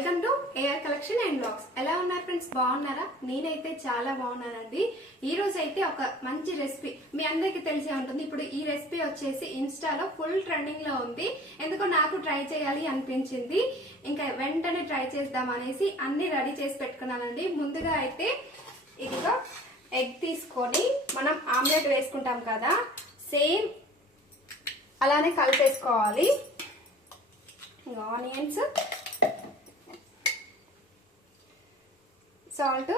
Welcome to AR collection and blogs. ఎలా ఉన్నారు friends? బాగున్నారా? నేనైతే చాలా బాగున్నానండి. ఈ రోజు అయితే ఒక మంచి రెసిపీ మీ అందరికి తెలిసే ఉంటుంది. ఇప్పుడు ఈ రెసిపీ వచ్చేసి ఇన్స్టాలో ఫుల్ ట్రెండింగ్ లో ఉంది. ఎందుకో నాకు ట్రై చేయాలి అనిపించింది. ఇంకా వెంటనే ట్రై చేద్దాం అనేసి అన్ని రెడీ చేసి పెట్టుకున్నానండి. ముందుగా అయితే ఇదిగో ఎగ్ తీసుకొని మనం ఆమ్లెట్ వేసుకుంటాం కదా, సేమ్ అలానే కలిపేసుకోవాలి. ఆనియన్స్, సాల్ట్,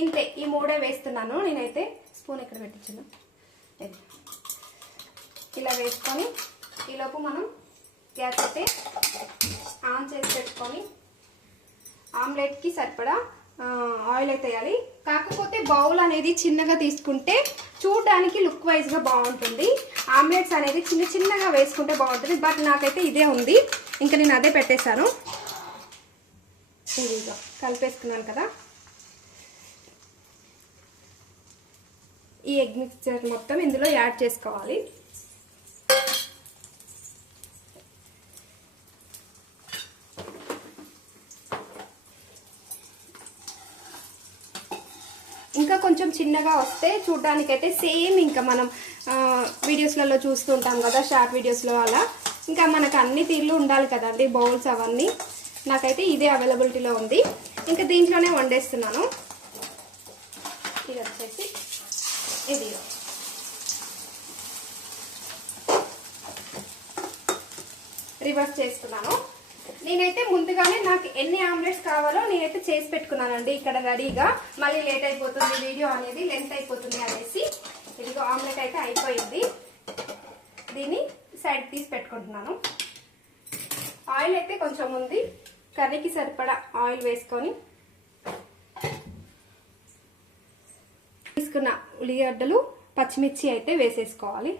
ఇంతే ఈ మూడే వేస్తున్నాను నేనైతే. స్పూన్ ఎక్కడ పెట్టించాను, ఇలా వేసుకొని ఈలోపు మనం గ్యాస్ అయితే ఆన్ చేసి పెట్టుకొని ఆమ్లెట్కి సరిపడా ఆయిల్ అయితే వేయాలి. కాకపోతే బౌల్ అనేది చిన్నగా తీసుకుంటే చూడడానికి లుక్ వైజ్గా బాగుంటుంది. ఆమ్లెట్స్ అనేది చిన్న చిన్నగా వేసుకుంటే బాగుంటుంది. బట్ నాకైతే ఇదే ఉంది, ఇంకా నేను అదే పెట్టేశాను. ఇదిగో కలిపేసుకున్నాను కదా. ఈ ఎగ్ మిక్చర్ మొత్తం ఇందులో యాడ్ చేసుకోవాలి. ఇంకా కొంచెం చిన్నగా వస్తే చూడడానికైతే సేమ్ ఇంకా మనం వీడియోస్లలో చూస్తుంటాం కదా, షార్ట్ వీడియోస్లో అలా. ఇంకా మనకు అన్ని తీర్లు ఉండాలి కదండి బౌల్స్ అవన్నీ. నాకైతే ఇదే అవైలబిలిటీలో ఉంది. ఇంకా దీంట్లోనే వండేస్తున్నాను. ఇది వచ్చేసి ఇది రివర్స్ చేస్తున్నాను. నేనైతే ముందుగానే నాకు ఎన్ని ఆమ్లెట్స్ కావాలో నేనైతే చేసి పెట్టుకున్నానండి ఇక్కడ రెడీగా. మళ్ళీ లేట్ అయిపోతుంది, వీడియో అనేది లెంత్ అయిపోతుంది అనేసి. ఇదిగో ఆమ్లెట్ అయితే అయిపోయింది. దీన్ని సైడ్ తీసి పెట్టుకుంటున్నాను. ఆయిల్ అయితే కొంచెం ఉంది, కర్రీకి సరిపడా ఆయిల్ వేసుకొని తీసుకున్న ఉల్లిగడ్డలు, పచ్చిమిర్చి అయితే వేసేసుకోవాలి.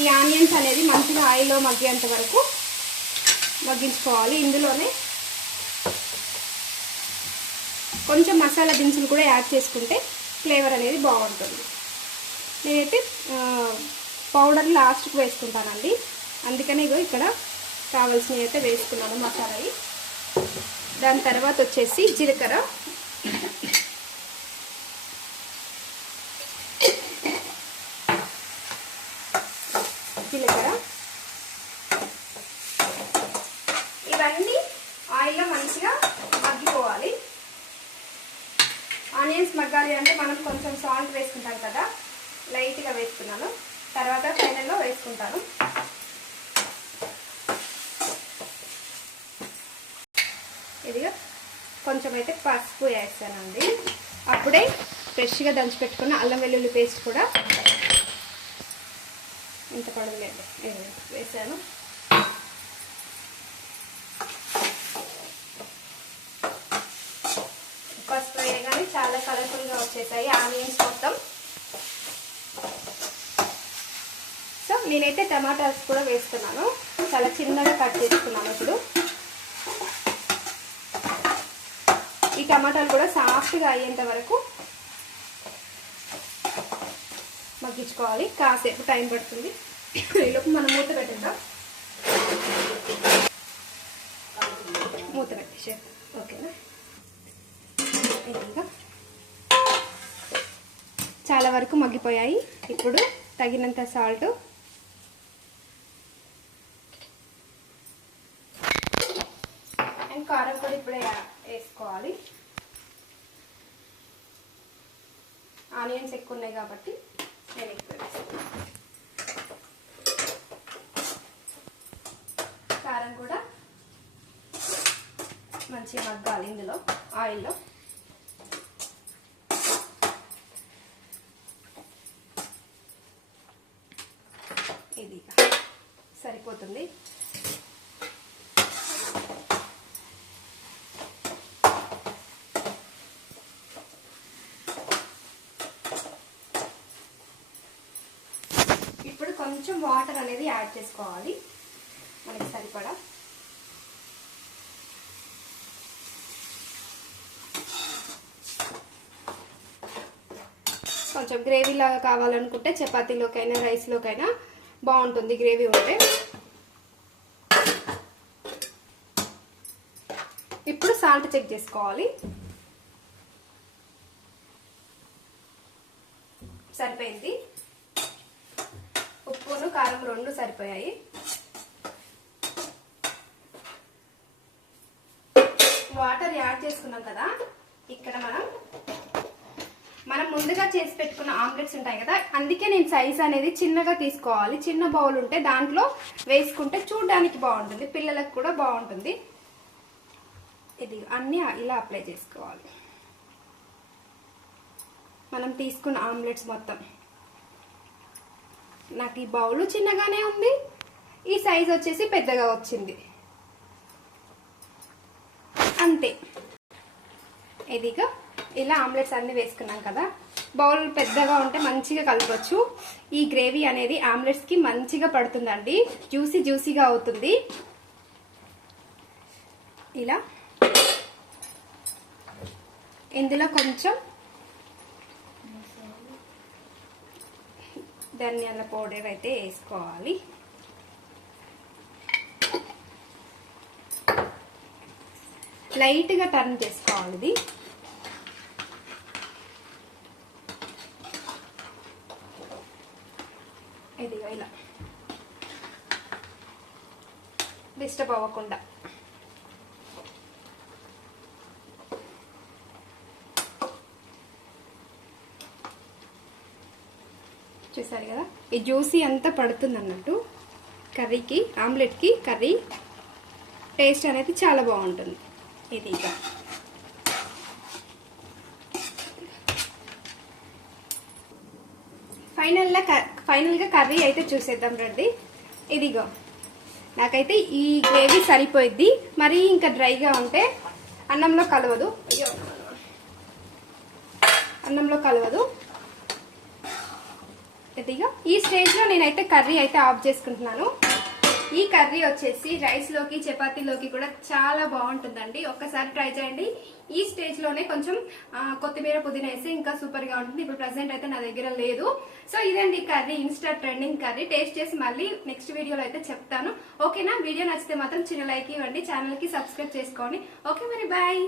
ఈ ఆనియన్స్ అనేది మంచిగా ఆయిల్లో మగ్గేంత వరకు మగ్గించుకోవాలి. ఇందులోనే కొంచెం మసాలా దినుసులు కూడా యాడ్ చేసుకుంటే ఫ్లేవర్ అనేది బాగుంటుంది. నేనైతే పౌడర్ లాస్ట్కి వేసుకుంటానండి, అందుకనే ఇగో ఇక్కడ కావాల్సినవి అయితే వేసుకున్నాను మసాలాయి. దాని తర్వాత వచ్చేసి జీలకర్ర, ఇవన్నీ ఆయిల్లో మంచిగా మగ్గిపోవాలి. ఆనియన్స్ మగ్గాలి అంటే మనం కొంచెం సాల్ట్ వేసుకుంటాం కదా, లైట్గా వేసుకున్నాను. తర్వాత ఫైనల్లో వేసుకుంటాను. ఇదిగా కొంచెం అయితే పసుపు వేస్తానండి. అప్పుడే ఫ్రెష్గా దంచి పెట్టుకున్న అల్లం వెల్లుల్లి పేస్ట్ కూడా ఇంత పడలేదు వేసాను. పసుపు వేయగానే చాలా కలర్ఫుల్గా వచ్చేసాయి ఆనియన్స్ మొత్తం. సో నేనైతే టమాటాస్ కూడా వేస్తున్నాను, చాలా చిన్నగా కట్ చేసుకున్నాను. ఇప్పుడు ఈ టమాటాలు కూడా సాఫ్ట్గా అయ్యేంత వరకు మగ్గించుకోవాలి. కాసేపు టైం పడుతుంది. ఈలోపు మనం మూత పెట్టేద్దాం. మూత పెట్టేసే ఓకేనా. ఇంకా చాలా వరకు మగ్గిపోయాయి. ఇప్పుడు తగినంత సాల్ట్, అండ్ కారం కూడా ఇప్పుడే వేసుకోవాలి. ఆనియన్స్ ఎక్కువ ఉన్నాయి కాబట్టి నేను ఎక్కువ వేస్తాను. కారం కూడా మంచిగా మగ్గాలి ఇందులో ఆయిల్లో. ఇది సరిపోతుంది. ఇప్పుడు కొంచెం వాటర్ అనేది యాడ్ చేసుకోవాలి మనకి సరిపడా. కొంచెం గ్రేవీ లాగా కావాలనుకుంటే చపాతీలోకైనా రైస్లోకైనా బాగుంటుంది గ్రేవీ ఉంటే. ఇప్పుడు సాల్ట్ చెక్ చేసుకోవాలి. సరిపోయింది. ఉప్పును కారం రెండు సరిపోయాయి. వాటర్ యాడ్ చేసుకున్నాం కదా, ఇక్కడ మనం ముందుగా చేసి పెట్టుకున్న ఆమ్లెట్స్ ఉంటాయి కదా, అందుకే నేను సైజ్ అనేది చిన్నగా తీసుకోవాలి. చిన్న బౌల్ ఉంటే దాంట్లో వేసుకుంటే చూడడానికి బాగుంటుంది, పిల్లలకు కూడా బాగుంటుంది. ఇది అన్నీ ఇలా అప్లై చేసుకోవాలి. మనం తీసుకున్న ఆమ్లెట్స్ మొత్తం. నాకు ఈ బౌల్ చిన్నగానే ఉంది, ఈ సైజ్ వచ్చేసి పెద్దగా వచ్చింది అంతే. ఇదిగా ఇలా ఆమ్లెట్స్ అన్ని వేసుకున్నాం కదా, బౌల్ పెద్దగా ఉంటే మంచిగా కలపచ్చు. ఈ గ్రేవీ అనేది ఆమ్లెట్స్ కి మంచిగా పడుతుందండి, జ్యూసీ జ్యూసీగా అవుతుంది. ఇలా ఇందులో కొంచెం ధనియాల పౌడర్ అయితే వేసుకోవాలి. లైట్గా టర్న్ చేసుకోవాలి. ఇది ఇదిగా ఇలా డిస్టర్బ్ అవ్వకుండా. చూసారు కదా, ఈ జ్యూసీ అంతా పడుతుంది అన్నట్టు కర్రీకి, ఆమ్లెట్కి. కర్రీ టేస్ట్ అనేది చాలా బాగుంటుంది. ఇది ఇక ఫైనల్గా కర్రీ అయితే చూసేద్దాం రండి. ఇదిగో నాకైతే ఈ గ్రేవీ సరిపోయిద్ది. మరి ఇంకా డ్రైగా ఉంటే అన్నంలో కలవదు, అన్నంలో కలవదు. ఇదిగా ఈ స్టేజ్లో నేనైతే కర్రీ అయితే ఆఫ్ చేసుకుంటున్నాను. ఈ కర్రీ వచ్చేసి రైస్లోకి చపాతీలోకి కూడా చాలా బాగుంటుందండి, ఒక్కసారి ట్రై చేయండి. ఈ స్టేజ్లోనే కొంచెం కొత్తిమీర పుదీనా వేసి ఇంకా సూపర్గా ఉంటుంది. ఇప్పుడు ప్రెసెంట్ అయితే నా దగ్గర లేదు. సో ఇదండి curry, Insta trending curry. Taste చేసి మళ్ళీ నెక్స్ట్ వీడియోలో అయితే చెప్తాను. ఓకేనా? వీడియో నచ్చితే మాత్రం చిన్న లైక్ ఇవ్వండి, ఛానల్కి సబ్స్క్రైబ్ చేసుకోండి. ఓకే మరి బాయ్.